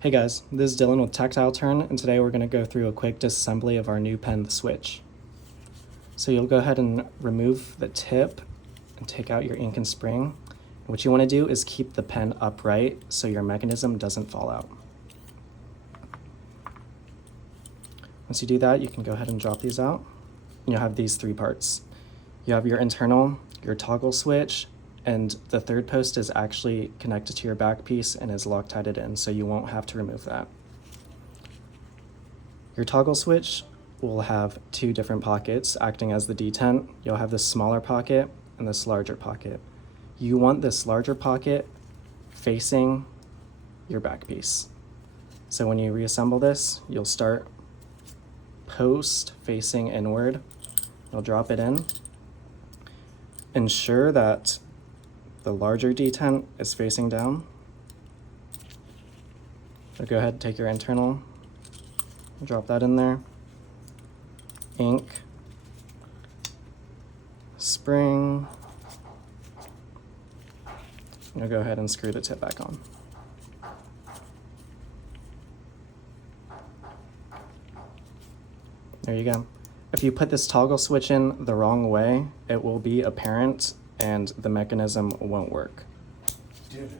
Hey guys, this is Dillon with Tactile Turn, and today we're going to go through a quick disassembly of our new pen, the Switch. So you'll go ahead and remove the tip and take out your ink and spring. What you want to do is keep the pen upright so your mechanism doesn't fall out. Once you do that, you can go ahead and drop these out. You'll have these three parts. You have your internal, your toggle switch, and the third post is actually connected to your back piece and is Loctited in, so you won't have to remove that. Your toggle switch will have two different pockets acting as the detent. You'll have this smaller pocket and this larger pocket. You want this larger pocket facing your back piece. So when you reassemble this, you'll start post facing inward. You'll drop it in. Ensure that the larger detent is facing down. So go ahead and take your internal, drop that in there. Ink, spring. Now go ahead and screw the tip back on. There you go. If you put this toggle switch in the wrong way, it will be apparent and the mechanism won't work. Dude.